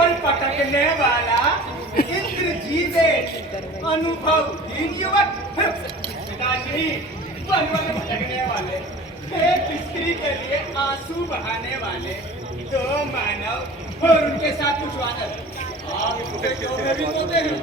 पर पटकने वाला इंद्रजीत अनुभवहीन युवक, पिताश्री वन वन भटकने वाले, एक स्त्री के लिए आंसू बहाने वाले, दो मानव और उनके साथ कुछ वानर, आप मुझे क्यों भी होते हैं?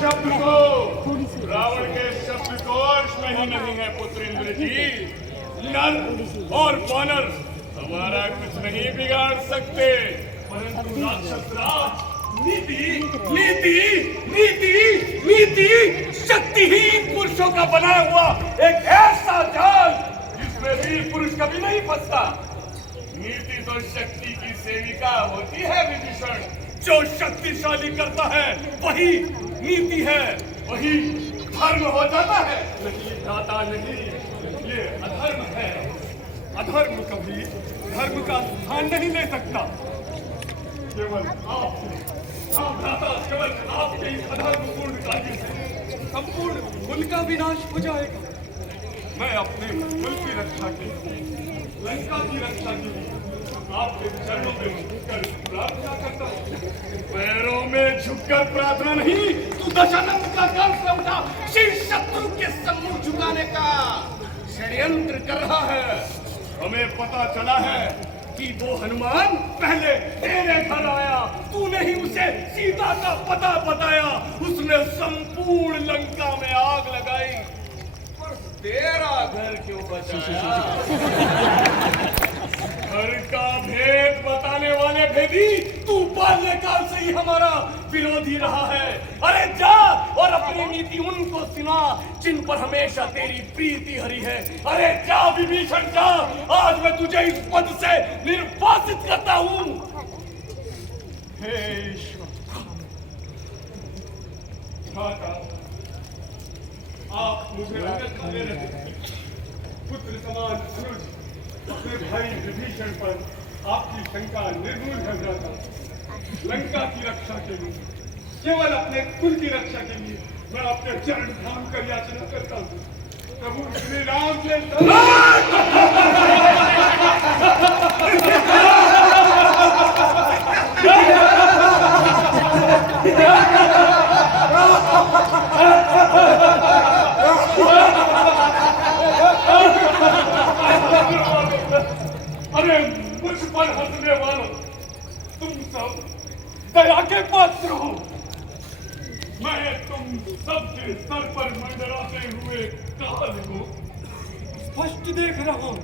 शब्द को रावण के शब्दकोश में ही नहीं है पुत्र इंद्रजीत। नर और वानर हमारा कुछ नहीं बिगाड़ सकते, परंतु राक्षस राज नीति नीति नीति नीति शक्तिहीन पुरुषों का बना हुआ एक ऐसा जाल जिसमें वीर पुरुष कभी नहीं फंसता। नीति तो शक्ति की सेविका होती है विभीषण। जो शक्तिशाली करता है वही नीति है, वही धर्म हो जाता है। नहीं दाता नहीं, ये अधर्म है। अधर्म कभी धर्म का स्थान नहीं ले सकता। केवल आप दाता, केवल आपके इस अधर्मपूर्ण कार्य से संपूर्ण कुल का विनाश हो जाएगा। मैं अपने कुल की रक्षा के लिए, लंका की रक्षा के लिए आपके चरणों में झुककर प्रार्थना करता हूँ। पैरों में झुककर प्रार्थना नहीं, तू दशानंद का गर्व से उठा शिव शत्रु के सम्मुख झुकाने का षड्यंत्र कर रहा है। हमें पता चला है कि वो हनुमान पहले तेरे घर आया, तूने ही उसे सीता का पता बताया, उसने संपूर्ण लंका में आग लगाई, पर तेरा घर क्यों बचाया? घर का भेद बताने वाले भेदी तू बाल्यकाल से ही हमारा विरोधी रहा है। अरे जा और अपनी नीति उनको सुना जिन पर हमेशा तेरी प्रीति हरी है। अरे जा विभीषण जा, आज मैं तुझे इस पद से निर्वासित करता हूँ। हे ईश्वर, आप मुझे रंगत का दे रहे पुत्र समान अनुज अपने भाई विभीषण पर आपकी शंका निर्मूल कर जाता। लंका की रक्षा के लिए, केवल अपने कुल की रक्षा के लिए मैं आपके चरण थाम कर याचना करता हूँ। प्रभु श्री राम से अरे मुझ पर हंसने वालों, तुम सब दया के पात्र हो। मैं तुम सबके सर पर मंडराते हुए काल को स्पष्ट देख रहा हूं।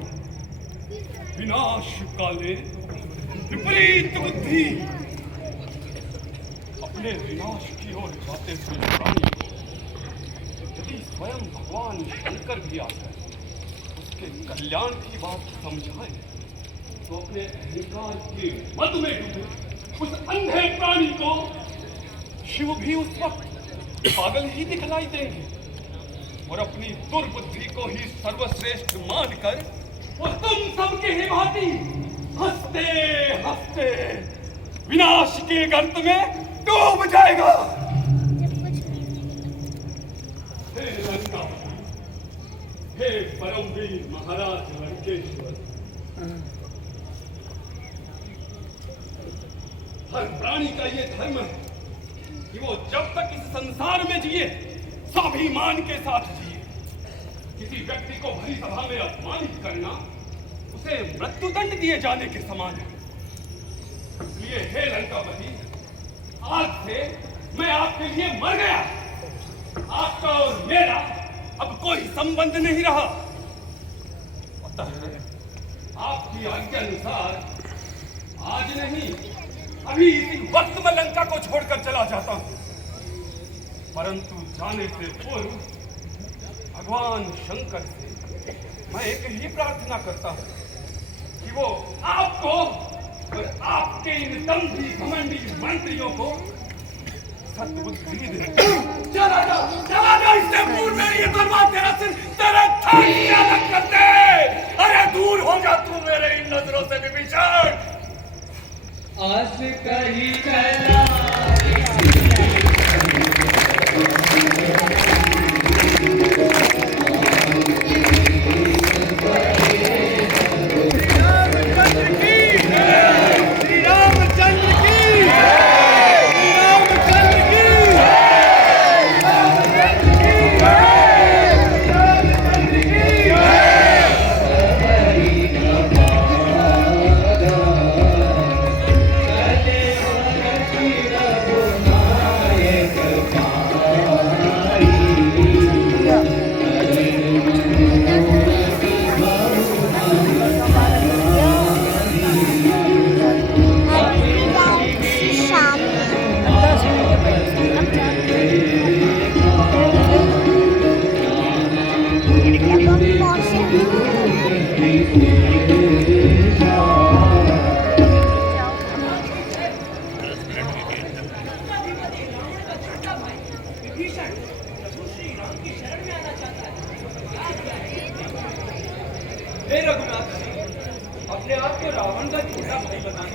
विनाश काले विपरीत बुद्धि। अपने विनाश की ओर जाते हुए प्राणी को यदि स्वयं भगवान शंकर भी आकर उसके कल्याण की बात समझाए तो अपने अहंकार के मद में डूबे उस अंधे प्राणी को शिव भी उस वक्त पागल ही दिखलाई देंगे और अपनी दुर्बुद्धि को ही सर्वश्रेष्ठ मानकर वो तुम सबके ही भांति हंसते हंसते विनाश के गर्त में डूब जाएगा। हे लंका, हे परमवीर महाराज लंकेश्वर, हर प्राणी का ये धर्म है कि वो जब तक इस संसार में जिए स्वाभिमान के साथ जिए। किसी व्यक्ति को भरी सभा में अपमानित करना उसे मृत्युदंड दिए जाने के समान है। इसलिए हे लंकापति, आज से मैं आपके लिए मर गया। आपका और मेरा अब कोई संबंध नहीं रहा। अतः आपकी आज्ञा अनुसार आज नहीं, अभी इसी वक्त मैं लंका को छोड़कर चला जाता हूं। परंतु जाने से पूर्व भगवान शंकर से मैं एक ही प्रार्थना करता हूं कि वो आपको और आपके इन दम्भी घमंडी मंत्रियों को सद्बुद्धि दे। चला जा, इससे पूर्व मेरी ये तलवार तेरा सिर तेरे थान से अलग कर दे। अरे दूर हो जा तू मेरे इन नजरों से विभीषण। आस कही चला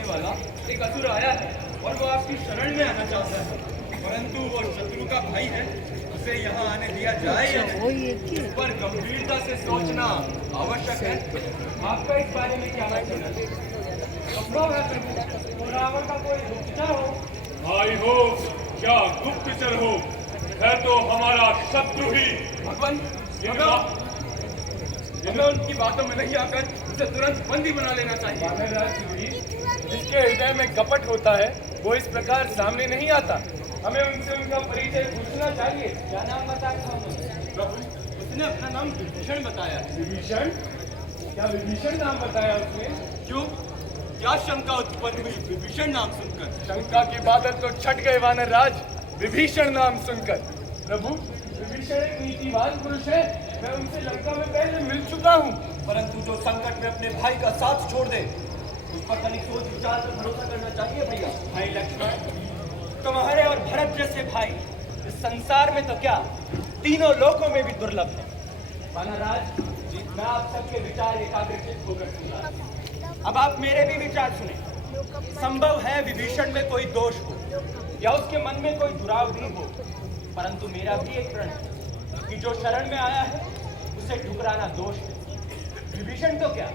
नामने वाला एक असुर आया है और वो आपकी शरण में आना चाहता है, परंतु वो शत्रु का भाई है, उसे यहाँ आने दिया जाए या नहीं, इस पर गंभीरता से सोचना आवश्यक है। आपका इस बारे में क्या है? संभव है प्रभु, रावण का कोई गुप्तचर हो? भाई हो क्या गुप्तचर हो, है तो हमारा शत्रु ही। भगवान, हमें उनकी बातों में नहीं आकर उसे तुरंत बंदी बना लेना चाहिए। जिसके हृदय में कपट होता है वो इस प्रकार सामने नहीं आता। हमें उनसे उनका परिचय पूछना चाहिए। क्या नाम बताया था उन्होंने? प्रभु, उसने अपना नाम विभीषण बताया। विभीषण? क्या विभीषण नाम बताया उसने? क्यों, क्या शंका उत्पन्न हुई विभीषण नाम सुनकर? शंका की बादल तो छट गए वानर राज, विभीषण नाम सुनकर। प्रभु, विभीषण एक नीतिवान पुरुष है, मैं उनसे लंका में पहले मिल चुका हूँ, परंतु जो संकट में अपने भाई का साथ छोड़ दे उस पर तनिक सोच विचार से भरोसा करना चाहिए भैया। भाई लक्ष्मण, तुम्हारे और भरत जैसे भाई इस संसार में तो क्या तीनों लोकों में भी दुर्लभ है। वानरराज, मैं आप सबके विचार एकाग्रचित होकर सुना। अब आप मेरे भी विचार सुने। संभव है विभीषण में कोई दोष हो या उसके मन में कोई दुरावधि हो, परंतु मेरा भी एक प्रण है कि जो शरण में आया है उसे ठुकराना दोष है। विभीषण तो क्या,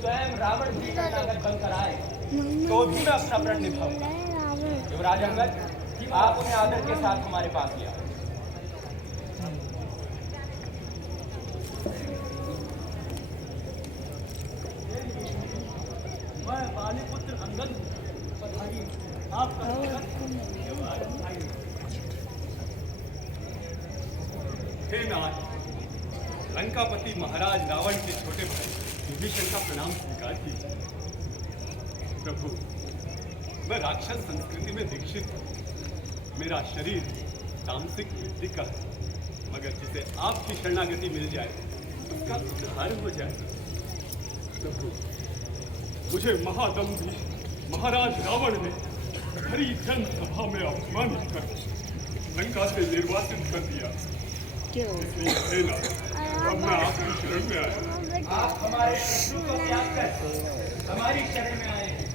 स्वयं रावण भी शरणागत बनकर आए तो भी मैं अपना प्रण निभाऊंगा। युवराज अंगद, आप उन्हें आदर के साथ हमारे पास लिया। मैं पालिपुत्र अंगद, पधारिए। आपका हे नाथ, लंकापति महाराज रावण के छोटे भाई विभीषण का प्रणाम स्वीकार कीजिए। प्रभु, मैं राक्षस संस्कृति में दीक्षित हूँ। मेरा शरीर तामसिक वृत्ति का है, मगर जिसे आपकी शरणागति मिल जाए उसका उद्धार हो जाए। प्रभु, मुझे महादम्भी महाराज रावण ने हरी जनसभा में अपमानित कर लंका से निर्वासित कर दिया। इसलिए हे नाथ, अब मैं आपकी शरण में आया। आप हमारे शत्रु को त्याग कर हमारी शरण में आए हैं,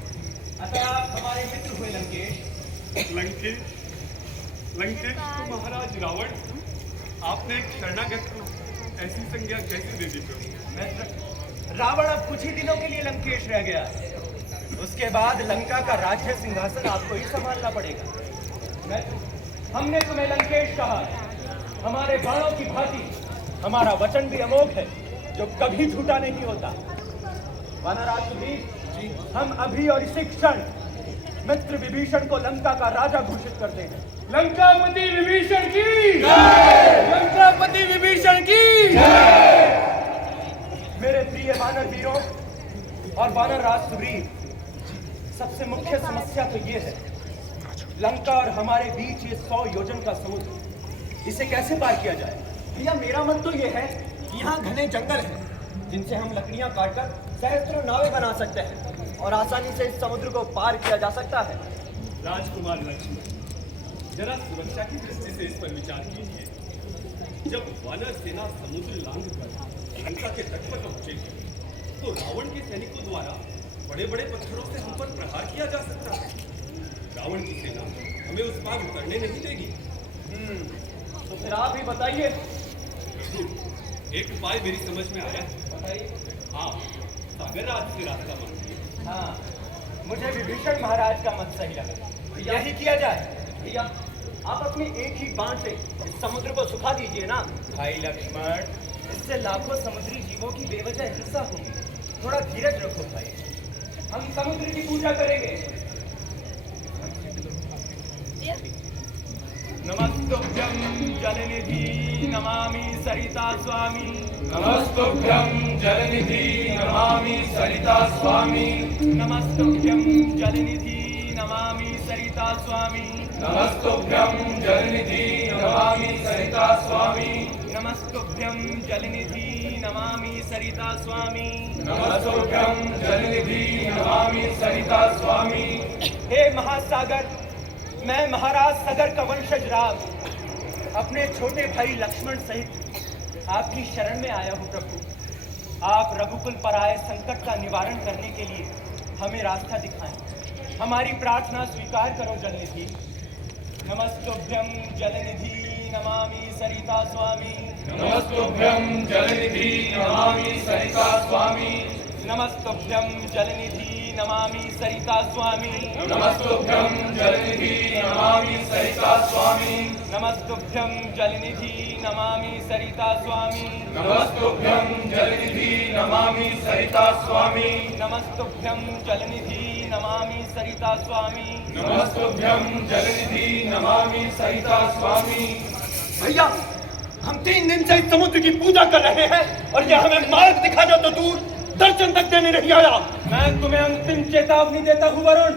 अतः आप हमारे मित्र हुए लंकेश। लंकेश तो महाराज रावण, आपने एक शरणागत को ऐसी संज्ञा कैसे दे दी प्रभु? रावण अब कुछ ही दिनों के लिए लंकेश रह गया, उसके बाद लंका का राज्य सिंहासन आपको ही संभालना पड़ेगा। हमने तुम्हें लंकेश कहा, हमारे बाणों की भांति हमारा वचन भी अमोघ है जो कभी झूठा नहीं होता। वानरराज सुग्रीव, हम अभी और इसी क्षण मित्र विभीषण को लंका का राजा घोषित करते हैं। लंकापति विभीषण की जय! लंकापति विभीषण की जय! मेरे प्रिय वानर वीरों और वानरराज सुग्रीव, सबसे मुख्य समस्या तो ये है, लंका और हमारे बीच ये 100 योजन का समुद्र, इसे कैसे पार किया जाए? भैया, मेरा मत तो ये है कि यहाँ घने जंगल हैं जिनसे हम लकड़ियाँ काटकर सहस्त्रों नावें बना सकते हैं और आसानी से इस समुद्र को पार किया जा सकता है। राजकुमार लक्ष्मण, जरा सुरक्षा की दृष्टि से इस पर विचार कीजिए। जब वानर सेना समुद्र लांघ कर लंका के तट पर पहुंचेगी तो रावण के सैनिकों द्वारा बड़े बड़े पत्थरों से हम पर प्रहार किया जा सकता है। रावण की सेना हमें उस पार उतरने नहीं देगी। तो फिर आप ही बताइए। एक उपाय मेरी समझ में आया है। बताइए। आप सागर राज से रास्ता मांगिए। हाँ, मुझे विभीषण महाराज का मत सही लगा, यही किया जाए। भैया, आप अपने एक ही बाण से इस समुद्र को सुखा दीजिए ना। भाई लक्ष्मण, इससे लाखों समुद्री जीवों की बेवजह हिंसा होगी, थोड़ा धीरज रखो भाई। हम समुद्र की पूजा करेंगे। नमस्तुभ्यं जलनिधि नमामि सरिता स्वामी। नमस्तुभ्यं जलनिधि नमामि सरिता स्वामी। नमस्तुभ्यं जलनिधि नमामि सरिता स्वामी। नमस्तुभ्यं जलनिधि नमामि सरिता स्वामी। नमस्तुभ्यं जलनिधि नमामि सरिता स्वामी। नमस्तुभ्यं जलनिधि नमामि सरिता स्वामी। हे महासागर, मैं महाराज सगर का वंशज राव अपने छोटे भाई लक्ष्मण सहित आपकी शरण में आया हूँ प्रभु। आप रघुकुल पर आए संकट का निवारण करने के लिए हमें रास्ता दिखाएं। हमारी प्रार्थना स्वीकार करो जलनिधि। नमस्तुभ्यं जलनिधि नमामि सरिता स्वामी। नमस्तुभ्यं जलनिधि नमामि सरिता स्वामी। नमस्तुभ्यं जलनिधि नमामि सरिता स्वामी। नमस्तुभ्यं जलनिधि नमामि सरिता स्वामी। नमस्तुभ्यं जलनिधि नमामि सरिता स्वामी। नमस्तुभ्यं जलनिधि नमामि सरिता स्वामी। नमस्तुभ्यं जलनिधि नमामि सरिता स्वामी। नमस्तुभ्यं जलनिधि नमामि सरिता स्वामी। भैया, हम 3 दिन से इस समुद्र की पूजा कर रहे हैं और यह हमें मार्ग दिखा दो तो दूर दर्शन तक देने नहीं आया। मैं तुम्हें अंतिम चेतावनी देता हूँ वरुण,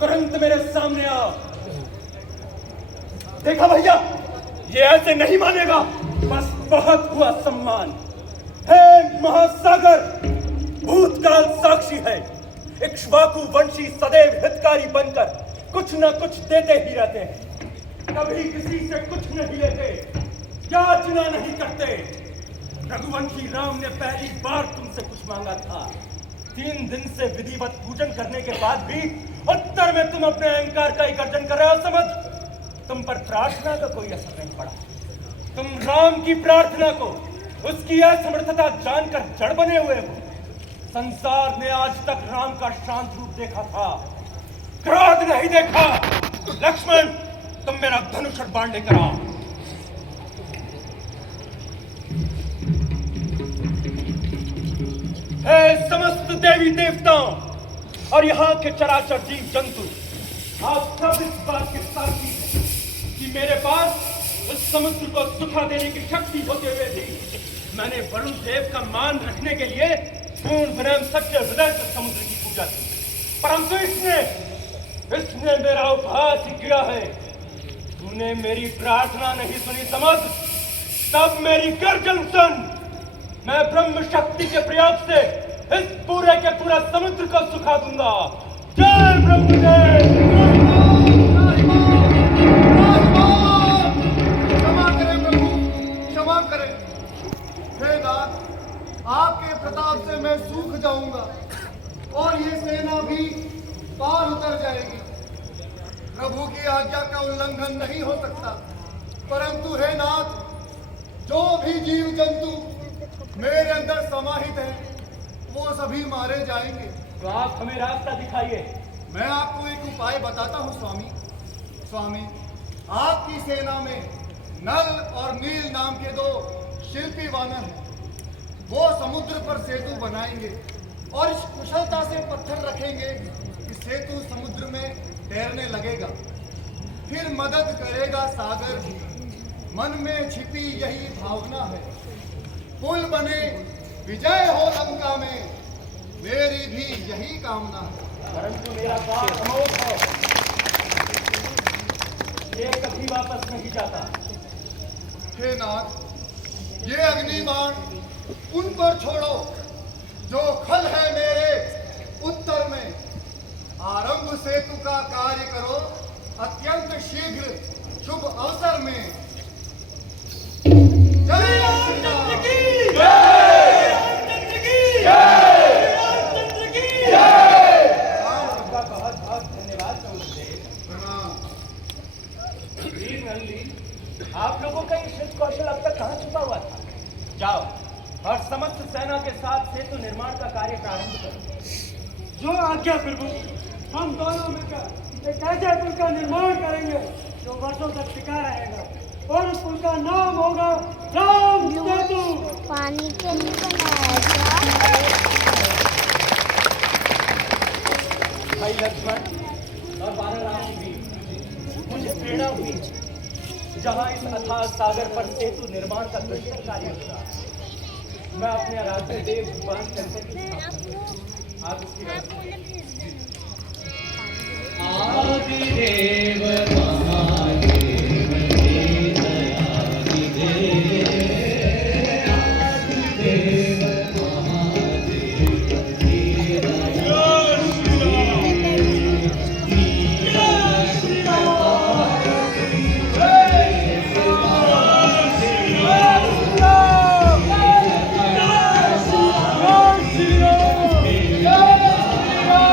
तुरंत मेरे सामने आओ। देखा भैया, ये ऐसे नहीं मानेगा। बस बहुत हुआ सम्मान। हे महासागर, भूतकाल साक्षी है। इक्ष्वाकु वंशी सदैव हितकारी बनकर कुछ न कुछ देते ही रहते हैं। कभी किसी से कुछ नहीं लेते, याचना नहीं करते। रघुवंशी राम ने पहली बार तुमसे कुछ मांगा था। 3 दिन से विधिवत पूजन करने के बाद भी उत्तर में तुम अपने अहंकार का ही गर्जन कर रहे हो। समझ, तुम पर प्रार्थना का कोई असर नहीं पड़ा। तुम राम की प्रार्थना को उसकी असमर्थता जानकर जड़ बने हुए हो। संसार ने आज तक राम का शांत रूप देखा था, क्रोध नहीं देखा। लक्ष्मण, तुम मेरा धनुष और बाण लेकर आओ। हे समस्त देवी देवताओं और यहाँ के चराचर जीव जंतु, आप सब इस बात के साक्षी हैं कि मेरे पास उस समुद्र को सुखा देने की शक्ति होते हुए भी मैंने वरुण देव का मान रखने के लिए पूर्ण विनम्र सच्चे हृदय से समुद्र की पूजा की। परंतु इसने मेरा उपहास ही किया है। तूने मेरी प्रार्थना नहीं सुनी समुद्र, तब मेरी गर्जन सुन। मैं ब्रह्म शक्ति के प्रयोग से इस पूरे के पूरा समुद्र को सुखा दूंगा। जय ब्रह्मदेव। क्षमा करें प्रभु, क्षमा करें। हे नाथ, आपके प्रताप से मैं सूख जाऊंगा और ये सेना भी पार उतर जाएगी। प्रभु की आज्ञा का उल्लंघन नहीं हो सकता। परंतु हे नाथ, जो भी जीव जंतु मेरे अंदर समाहित है वो सभी मारे जाएंगे। तो आप हमें रास्ता दिखाइए। मैं आपको एक उपाय बताता हूँ स्वामी। स्वामी, आपकी सेना में नल और नील नाम के 2 शिल्पी वानर हैं। वो समुद्र पर सेतु बनाएंगे और इस कुशलता से पत्थर रखेंगे कि सेतु समुद्र में तैरने लगेगा। फिर मदद करेगा सागर भी। मन में छिपी यही भावना है। पुल बने, विजय हो लंका में, मेरी भी यही कामना है। परंतु मेरा बाप अमोघ है, ये कभी वापस नहीं जाता। हे नाथ, ये अग्निबाण उन पर छोड़ो जो खल है मेरे उत्तर में। आरंभ सेतु का कार्य करो अत्यंत शीघ्र शुभ अवसर में। जय श्री राम। बहुत बहुत धन्यवाद समुद्रदेव। वीर नंदी, आप लोगों का ये शिल्प कौशल अब तक कहाँ छुपा हुआ था? जाओ और समस्त सेना के साथ सेतु निर्माण का कार्य प्रारंभ करो। जो आज्ञा प्रभु, हम दोनों मिलकर एक ऐसे पुल का निर्माण करेंगे जो वर्षों तक टिका रहेगा और उस पुल का नाम होगा राम सेतु। पानी के लिए बनाया गया। भाई लक्ष्मण और वानराज भी मुझे प्रेरणा हुई जहाँ इस अथाह सागर पर सेतु निर्माण का दुष्कर कार्य होगा। मैं अपने आराध्य देव भगवान शंकर की आप इसकी आदिदेव